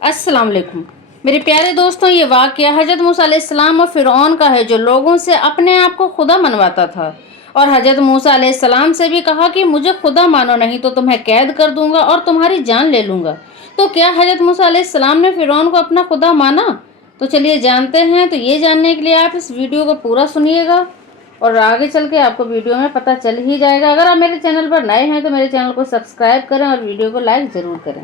अस्सलाम वालेकुम मेरे प्यारे दोस्तों। ये वाक़या हज़रत मूसा अलैहिस्सलाम और फ़िरौन का है, जो लोगों से अपने आप को खुदा मनवाता था। और हज़रत मूसा अलैहिस्सलाम से भी कहा कि मुझे खुदा मानो, नहीं तो तुम्हें कैद कर दूंगा और तुम्हारी जान ले लूंगा। तो क्या हज़रत मूसा अलैहिस्सलाम ने फ़िरौन को अपना खुदा माना? तो चलिए जानते हैं। तो ये जानने के लिए आप इस वीडियो को पूरा सुनिएगा और आगे चल के आपको वीडियो में पता चल ही जाएगा। अगर आप मेरे चैनल पर नए हैं तो मेरे चैनल को सब्सक्राइब करें और वीडियो को लाइक ज़रूर करें।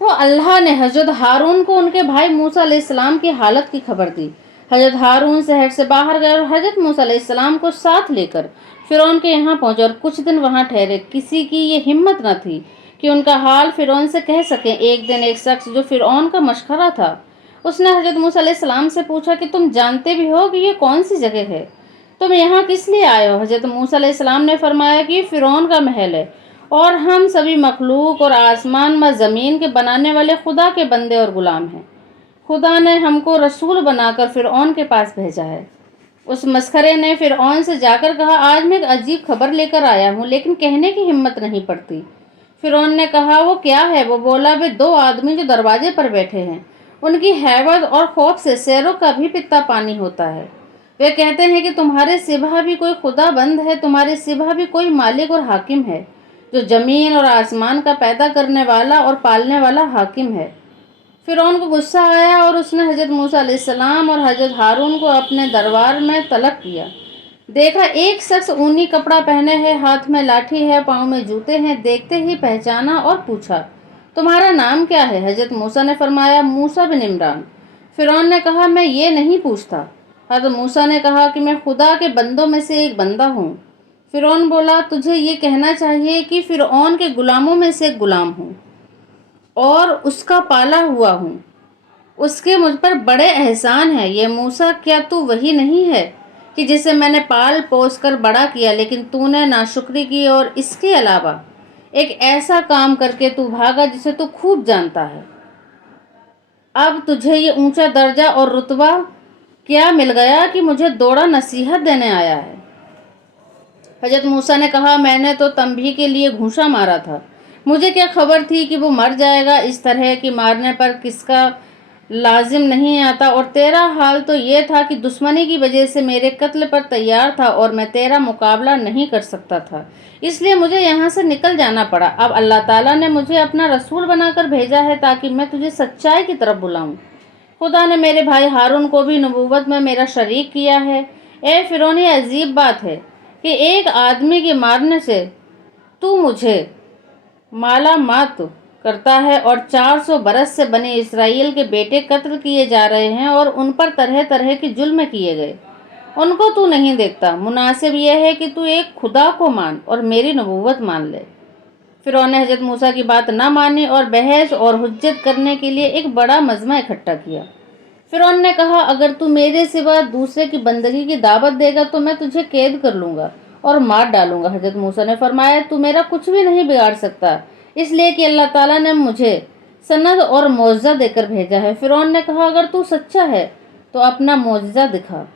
तो अल्लाह ने हजरत हारून को उनके भाई मूसा अलैहिस्सलाम की हालत की खबर दी। हजरत हारून शहर से बाहर गए और हजरत मूसा अलैहिस्सलाम को साथ लेकर फिरौन के यहाँ पहुंचे और कुछ दिन वहां ठहरे। किसी की ये हिम्मत न थी कि उनका हाल फिरौन से कह सके। एक दिन एक शख्स जो फिरौन का मशखरा था, उसने हजरत मूसा अलैहिस्सलाम से पूछा कि तुम जानते भी हो कि ये कौन सी जगह है? तुम यहाँ किस लिए आए हो? हजरत मूसा अलैहिस्सलाम ने फरमाया कि ये फिरौन का महल है और हम सभी मखलूक और आसमान व ज़मीन के बनाने वाले खुदा के बंदे और गुलाम हैं। खुदा ने हमको रसूल बनाकर फ़िरऔन के पास भेजा है। उस मस्खरे ने फ़िरऔन से जाकर कहा, आज मैं एक अजीब खबर लेकर आया हूँ, लेकिन कहने की हिम्मत नहीं पड़ती। फ़िरऔन ने कहा, वो क्या है? वो बोला, वे दो आदमी जो दरवाजे पर बैठे हैं, उनकी हैबत और खौफ से शेरों का भी पित्ता पानी होता है। वे कहते हैं कि तुम्हारे सिवा भी कोई खुदा बंद है, तुम्हारे सिवा भी कोई मालिक और हाकिम है, जो जमीन और आसमान का पैदा करने वाला और पालने वाला हाकिम है। फिरौन को गुस्सा आया और उसने हजरत मूसा अलैहिस्सलाम और हजरत हारून को अपने दरबार में तलब किया। देखा एक शख्स ऊनी कपड़ा पहने है, हाथ में लाठी है, पाँव में जूते हैं। देखते ही पहचाना और पूछा, तुम्हारा नाम क्या है? हजरत मूसा ने फरमाया, मूसा बिन इमरान। फिरौन ने कहा, मैं ये नहीं पूछता। हजरत मूसा ने कहा कि मैं खुदा के बंदों में से एक बंदा हूँ। फिरौन बोला, तुझे ये कहना चाहिए कि फिरौन के गुलामों में से एक गुलाम हूँ और उसका पाला हुआ हूँ। उसके मुझ पर बड़े एहसान है। ये मूसा, क्या तू वही नहीं है कि जिसे मैंने पाल पोस कर बड़ा किया, लेकिन तूने नाशुक्री की और इसके अलावा एक ऐसा काम करके तू भागा जिसे तू खूब जानता है। अब तुझे ये ऊंचा दर्जा और रुतबा क्या मिल गया कि मुझे दौड़ा नसीहत देने आया है? हजरत मूसा ने कहा, मैंने तो तंबी के लिए घूंसा मारा था। मुझे क्या खबर थी कि वो मर जाएगा। इस तरह की मारने पर किसका लाजिम नहीं आता। और तेरा हाल तो ये था कि दुश्मनी की वजह से मेरे कत्ल पर तैयार था और मैं तेरा मुकाबला नहीं कर सकता था, इसलिए मुझे यहाँ से निकल जाना पड़ा। अब अल्लाह ताला ने मुझे अपना रसूल बनाकर भेजा है ताकि मैं तुझे सच्चाई की तरफ बुलाऊं। खुदा ने मेरे भाई हारून को भी नबूवत में मेरा शरीक किया है। ए फिरौन, ये अजीब बात है कि एक आदमी के मारने से तू मुझे माला मात करता है और 400 बरस से बने इसराइल के बेटे कत्ल किए जा रहे हैं और उन पर तरह तरह के जुल्म किए गए। उनको तू नहीं देखता। मुनासिब यह है कि तू एक खुदा को मान और मेरी नबूवत मान ले। फिरौन ने हजरत मूसा की बात न मानी और बहस और हुज्जत करने के लिए एक बड़ा मजमा इकट्ठा किया। फिरौन ने कहा, अगर तू मेरे सिवा दूसरे की बंदगी की दावत देगा तो मैं तुझे कैद कर लूंगा और मार डालूंगा। हजरत मूसा ने फरमाया, तू मेरा कुछ भी नहीं बिगाड़ सकता, इसलिए कि अल्लाह ताला ने मुझे सनद और मौजज़ा देकर भेजा है। फिरौन ने कहा, अगर तू सच्चा है तो अपना मौजज़ा दिखा।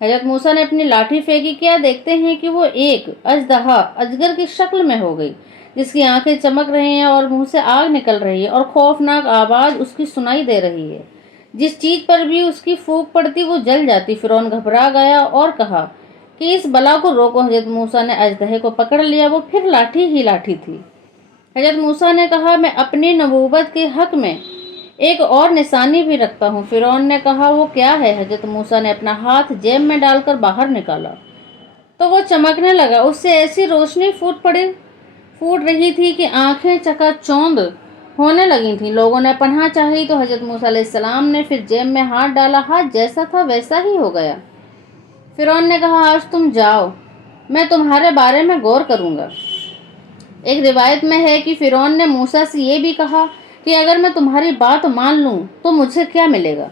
हजरत मूसा ने अपनी लाठी फेंकी। क्या देखते हैं कि वो एक अजदहा अजगर की शक्ल में हो गई, जिसकी आंखें चमक रही हैं और मुंह से आग निकल रही है और खौफनाक आवाज उसकी सुनाई दे रही है। जिस चीज पर भी उसकी फूंक पड़ती वो जल जाती। फिरौन घबरा गया और कहा कि इस बला को रोको। हजरत मूसा ने अजदहे को पकड़ लिया। वो फिर लाठी ही लाठी थी। हजरत मूसा ने कहा, मैं अपनी नबूवत के हक में एक और निशानी भी रखता हूँ। फिरौन ने कहा, वो क्या है? हजरत मूसा ने अपना हाथ जेब में डालकर बाहर निकाला तो वो चमकने लगा। उससे ऐसी रोशनी फूट रही थी कि आंखें चकाचौंध होने लगी थीं। लोगों ने पनाह चाही तो हजरत मूसा अलैहिस्सलाम ने फिर जेब में हाथ डाला। हाथ जैसा था वैसा ही हो गया। फिरौन ने कहा, आज तुम जाओ, मैं तुम्हारे बारे में गौर करूंगा। एक रिवायत में है कि फिरौन ने मूसा से ये भी कहा कि अगर मैं तुम्हारी बात मान लूं तो मुझे क्या मिलेगा?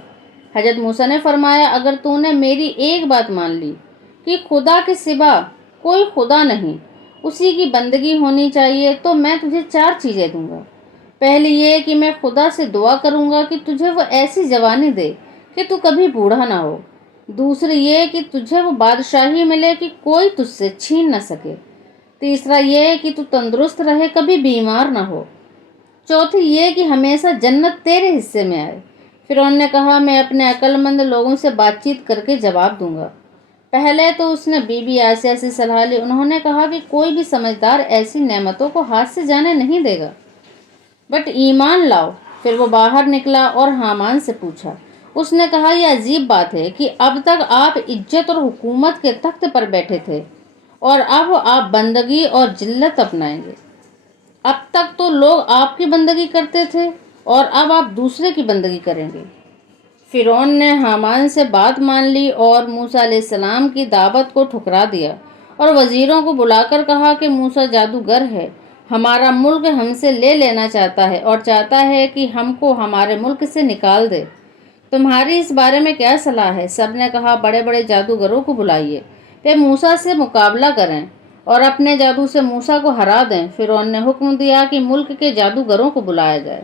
हजरत मूसा ने फरमाया, अगर तूने मेरी एक बात मान ली कि खुदा के सिवा कोई खुदा नहीं, उसी की बंदगी होनी चाहिए, तो मैं तुझे 4 चीज़ें दूंगा। पहली ये कि मैं खुदा से दुआ करूंगा कि तुझे वो ऐसी जवानी दे कि तू कभी बूढ़ा ना हो। दूसरी ये कि तुझे वो बादशाही मिले कि कोई तुझसे छीन न सके। तीसरा ये कि तू तंदुरुस्त रहे, कभी बीमार ना हो। चौथी ये कि हमेशा जन्नत तेरे हिस्से में आए। फिरौन ने कहा, मैं अपने अक्लमंद लोगों से बातचीत करके जवाब दूंगा। पहले तो उसने बीबी आसिया से सलाह ली। उन्होंने कहा कि कोई भी समझदार ऐसी नेमतों को हाथ से जाने नहीं देगा, बट ईमान लाओ। फिर वो बाहर निकला और हामान से पूछा। उसने कहा, यह अजीब बात है कि अब तक आप इज्जत और हुकूमत के तख्त पर बैठे थे और अब आप बंदगी और जिल्लत अपनाएंगे। अब तक तो लोग आपकी बंदगी करते थे और अब आप दूसरे की बंदगी करेंगे। फिरौन ने हामान से बात मान ली और मूसा अलैहिस्सलाम की दावत को ठुकरा दिया और वजीरों को बुलाकर कहा कि मूसा जादूगर है, हमारा मुल्क हमसे ले लेना चाहता है और चाहता है कि हमको हमारे मुल्क से निकाल दे। तुम्हारी इस बारे में क्या सलाह है? सब ने कहा, बड़े बड़े जादूगरों को बुलाइए, वे मूसा से मुकाबला करें और अपने जादू से मूसा को हरा दें। फिरौन ने हुक्म दिया कि मुल्क के जादूगरों को बुलाया जाए।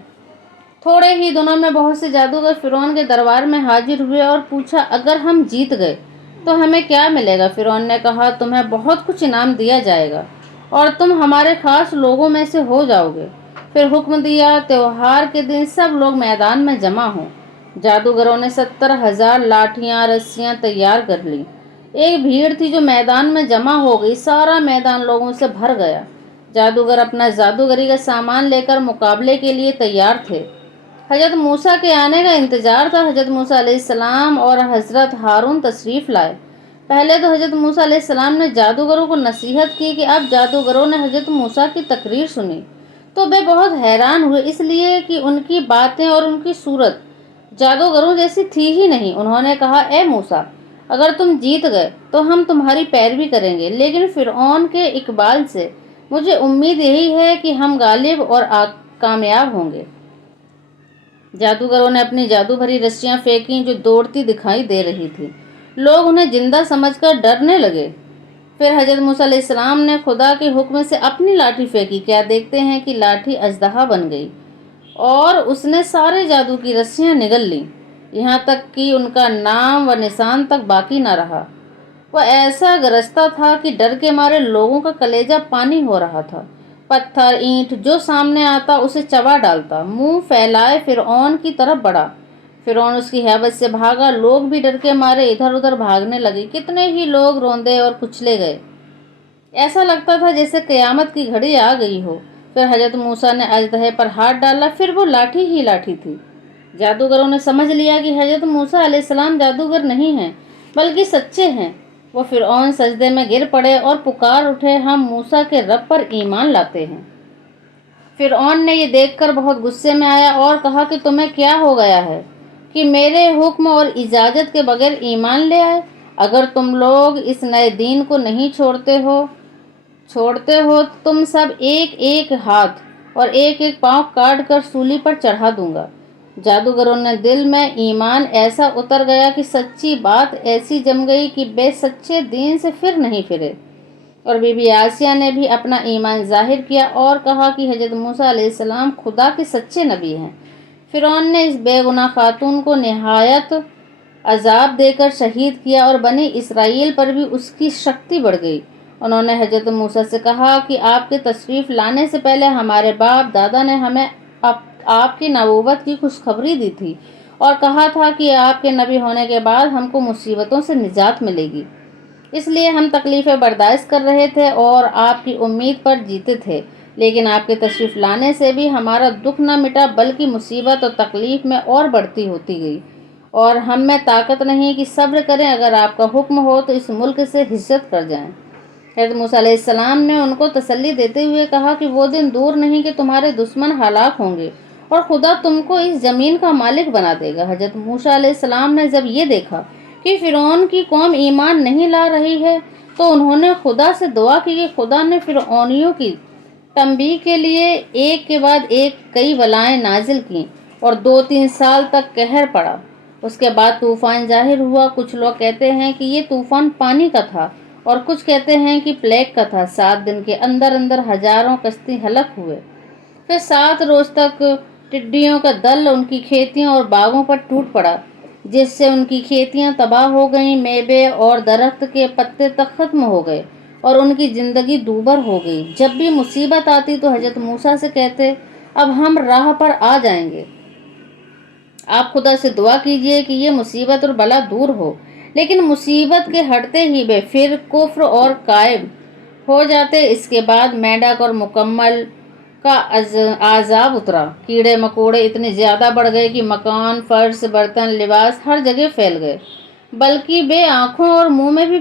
थोड़े ही दिनों में बहुत से जादूगर फिरौन के दरबार में हाजिर हुए और पूछा, अगर हम जीत गए तो हमें क्या मिलेगा? फिरौन ने कहा, तुम्हें बहुत कुछ इनाम दिया जाएगा और तुम हमारे खास लोगों में से हो जाओगे। फिर हुक्म दिया, त्योहार के दिन सब लोग मैदान में जमा हों। जादूगरों ने 70,000 लाठियां रस्सियां तैयार कर ली। एक भीड़ थी जो मैदान में जमा हो गई। सारा मैदान लोगों से भर गया। जादूगर अपना जादूगरी का सामान लेकर मुकाबले के लिए तैयार थे। हजरत मूसा के आने का इंतजार था। हजरत मूसा अलैहिस्सलाम और हजरत हारून तशरीफ लाए। पहले तो हजरत मूसा अलैहिस्सलाम ने जादूगरों को नसीहत की कि अब जादूगरों ने हजरत मूसा की तकरीर सुनी तो वे बहुत हैरान हुए, इसलिए कि उनकी बातें और उनकी सूरत जादूगरों जैसी थी ही नहीं। उन्होंने कहा, ए मूसा, अगर तुम जीत गए तो हम तुम्हारी पैरवी करेंगे, लेकिन फिरौन के इकबाल से मुझे उम्मीद यही है कि हम गालिब और कामयाब होंगे। जादूगरों ने अपनी जादू भरी रस्सियां फेंकी जो दौड़ती दिखाई दे रही थी। लोग उन्हें जिंदा समझकर डरने लगे। फिर हजरत मूसा अलैहिस्सलाम ने खुदा के हुक्म से अपनी लाठी फेंकी। क्या देखते हैं कि लाठी अजदहा बन गई और उसने सारे जादू की रस्सियां निगल ली, यहाँ तक कि उनका नाम व निशान तक बाकी न रहा। वह ऐसा गरजता था कि डर के मारे लोगों का कलेजा पानी हो रहा था। पत्थर ईंट जो सामने आता उसे चबा डालता। मुंह फैलाए फिरौन की तरफ बढ़ा। फिरौन उसकी हैबत से भागा। लोग भी डर के मारे इधर उधर भागने लगे। कितने ही लोग रोंदे और कुचले गए। ऐसा लगता था जैसे कयामत की घड़ी आ गई हो। फिर हजरत मूसा ने अजदहे पर हाथ डाला। फिर वो लाठी ही लाठी थी। जादूगरों ने समझ लिया कि हजरत मूसा अलैहिस्सलाम जादूगर नहीं हैं बल्कि सच्चे हैं। वो फिरौन सजदे में गिर पड़े और पुकार उठे, हम मूसा के रब पर ईमान लाते हैं। फिरौन ने ये देखकर बहुत गुस्से में आया और कहा कि तुम्हें क्या हो गया है कि मेरे हुक्म और इजाज़त के बगैर ईमान ले आए? अगर तुम लोग इस नए दीन को नहीं छोड़ते हो तुम सब एक एक हाथ और एक एक पांव काट कर सूली पर चढ़ा दूंगा। जादूगरों ने दिल में ईमान ऐसा उतर गया कि सच्ची बात ऐसी जम गई कि वे सच्चे दीन से फिर नहीं फिरे। और बीबी आसिया ने भी अपना ईमान जाहिर किया और कहा कि हजरत मूसा अलैहिस्सलाम खुदा के सच्चे नबी हैं। फिरौन ने इस बेगुनाह खातून को निहायत अजाब देकर शहीद किया और बनी इसराइल पर भी उसकी शक्ति बढ़ गई। उन्होंने हजरत मूसा से कहा कि आपके तशरीफ़ लाने से पहले हमारे बाप दादा ने हमें आपकी नबूवत की खुशखबरी दी थी और कहा था कि आपके नबी होने के बाद हमको मुसीबतों से निजात मिलेगी। इसलिए हम तकलीफ़ें बर्दाश्त कर रहे थे और आपकी उम्मीद पर जीते थे, लेकिन आपके तशरीफ़ लाने से भी हमारा दुख न मिटा बल्कि मुसीबत और तकलीफ़ में और बढ़ती होती गई और हम में ताकत नहीं कि सब्र करें। अगर आपका हुक्म हो तो इस मुल्क से हिज्रत कर जाएं। हज़रत मूसा अलैहिस्सलाम ने उनको तसल्ली देते हुए कहा कि वो दिन दूर नहीं कि तुम्हारे दुश्मन हलाक होंगे और खुदा तुमको इस ज़मीन का मालिक बना देगा। हज़रत मूसा अलैहिस्सलाम ने जब ये देखा कि फिरौन की कौम ईमान नहीं ला रही है तो उन्होंने खुदा से दुआ की कि खुदा ने फिरौनियों की तंबीह के लिए एक के बाद एक कई बलाएं नाजिल की और 2-3 साल तक कहर पड़ा। उसके बाद तूफ़ान जाहिर हुआ। कुछ लोग कहते हैं कि ये तूफ़ान पानी का था और कुछ कहते हैं कि प्लेग का था। 7 दिन के अंदर अंदर हजारों कश्ती हलक हुए। फिर 7 रोज तक टिड्डियों का दल उनकी खेतियों और बागों पर टूट पड़ा, जिससे उनकी खेतियां तबाह हो गईं। मेवे और दरख्त के पत्ते तक खत्म हो गए और उनकी ज़िंदगी दूभर हो गई। जब भी मुसीबत आती तो हजरत मूसा से कहते, اب ہم راہ پر آ جائیں گے۔ آپ خدا سے دعا کیجئے کہ یہ مصیبت اور بلا دور ہو۔ لیکن مصیبت کے ہٹتے ہی بے پھر کفر اور قائم ہو جاتے۔ اس کے بعد میںڈک اور مکمل کا عذاب اترا۔ کیڑے مکوڑے اتنے زیادہ بڑھ گئے کہ مکان، فرش، برتن، لباس ہر جگہ پھیل گئے، بلکہ بے آنکھوں اور منہ میں بھی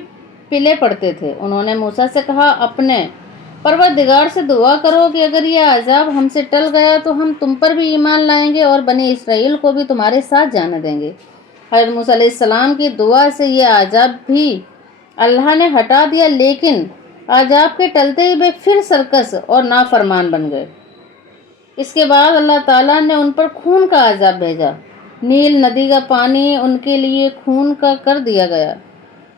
پلے پڑتے تھے۔ انہوں نے موسیٰ سے کہا، اپنے پروردگار سے دعا کرو کہ اگر یہ عذاب ہم سے ٹل گیا تو ہم تم پر بھی ایمان لائیں گے اور بنی اسرائیل کو بھی تمہارے ساتھ جانے دیں گے۔ حضرت موسیٰ علیہ السلام کی دعا سے یہ عذاب بھی اللہ نے ہٹا دیا، لیکن عذاب کے ٹلتے ہی وہ پھر سرکش اور نافرمان بن گئے۔ اس کے بعد اللہ تعالیٰ نے ان پر خون کا عذاب بھیجا۔ نیل ندی کا پانی ان کے لیے خون کا کر دیا گیا۔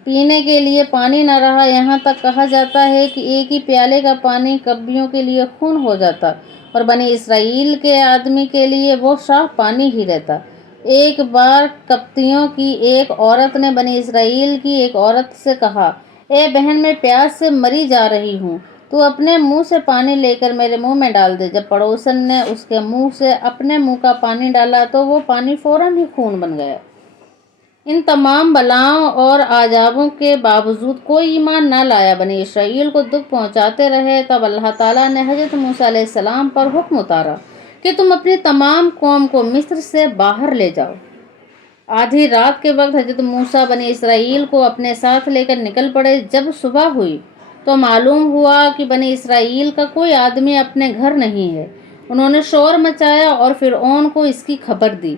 پینے کے لیے پانی نہ رہا، یہاں تک کہا جاتا ہے کہ ایک ہی پیالے کا پانی کبیوں کے لیے خون ہو جاتا اور بنی اسرائیل کے آدمی کے لیے وہ صاف پانی ہی رہتا۔ ایک بار کپتیوں کی ایک عورت نے بنی اسرائیل کی ایک عورت سے کہا، اے بہن، میں پیاس سے مری جا رہی ہوں، تو اپنے منہ سے پانی لے کر میرے منہ میں ڈال دے۔ جب پڑوسن نے اس کے منہ سے اپنے منہ کا پانی ڈالا تو وہ پانی فوراً ہی خون بن گیا۔ ان تمام بلاؤں اور عذابوں کے باوجود کوئی ایمان نہ لایا، بنی اسرائیل کو دکھ پہنچاتے رہے۔ تب اللہ تعالیٰ نے حضرت موسیٰ علیہ السلام پر حکم اتارا کہ تم اپنی تمام قوم کو مصر سے باہر لے جاؤ۔ آدھی رات کے وقت حضرت موسیٰ بنی اسرائیل کو اپنے ساتھ لے کر نکل پڑے۔ جب صبح ہوئی تو معلوم ہوا کہ بنی اسرائیل کا کوئی آدمی اپنے گھر نہیں ہے۔ انہوں نے شور مچایا اور فرعون کو اس کی خبر دی۔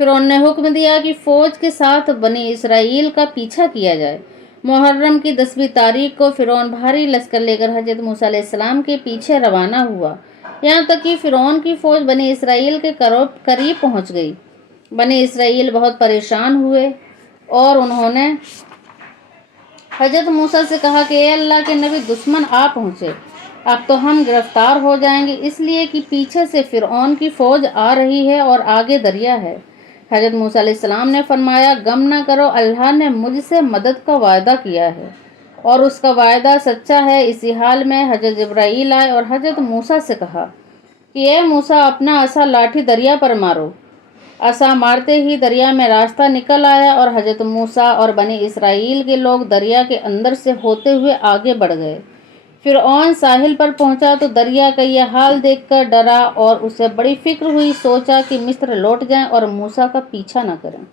فرعون نے حکم دیا کہ فوج کے ساتھ بنی اسرائیل کا پیچھا کیا جائے۔ محرم کی 10ویں تاریخ کو فرعون بھاری لشکر لے کر حضرت موسیٰ علیہ السلام کے پیچھے روانہ ہوا، یہاں تک کہ فرعون کی فوج بنی اسرائیل کے قریب پہنچ گئی۔ بنی اسرائیل بہت پریشان ہوئے اور انہوں نے حضرت موسیٰ سے کہا کہ اے اللہ کے نبی، دشمن آ پہنچے، اب تو ہم گرفتار ہو جائیں گے، اس لیے کہ پیچھے سے فرعون کی فوج آ رہی ہے اور آگے دریا ہے۔ حضرت موسیٰ علیہ السلام نے فرمایا، غم نہ کرو، اللہ نے مجھ سے مدد کا وعدہ کیا ہے اور اس کا وعدہ سچا ہے۔ اسی حال میں حضرت جبرائیل آئے اور حضرت موسیٰ سے کہا کہ اے موسیٰ، اپنا عصا لاٹھی دریا پر مارو۔ عصا مارتے ہی دریا میں راستہ نکل آیا اور حضرت موسیٰ اور بنی اسرائیل کے لوگ دریا کے اندر سے ہوتے ہوئے آگے بڑھ گئے۔ فرعون ساحل پر پہنچا تو دریا کا یہ حال دیکھ کر ڈرا اور اسے بڑی فکر ہوئی۔ سوچا کہ مصر لوٹ جائیں اور موسیٰ کا پیچھا نہ کریں۔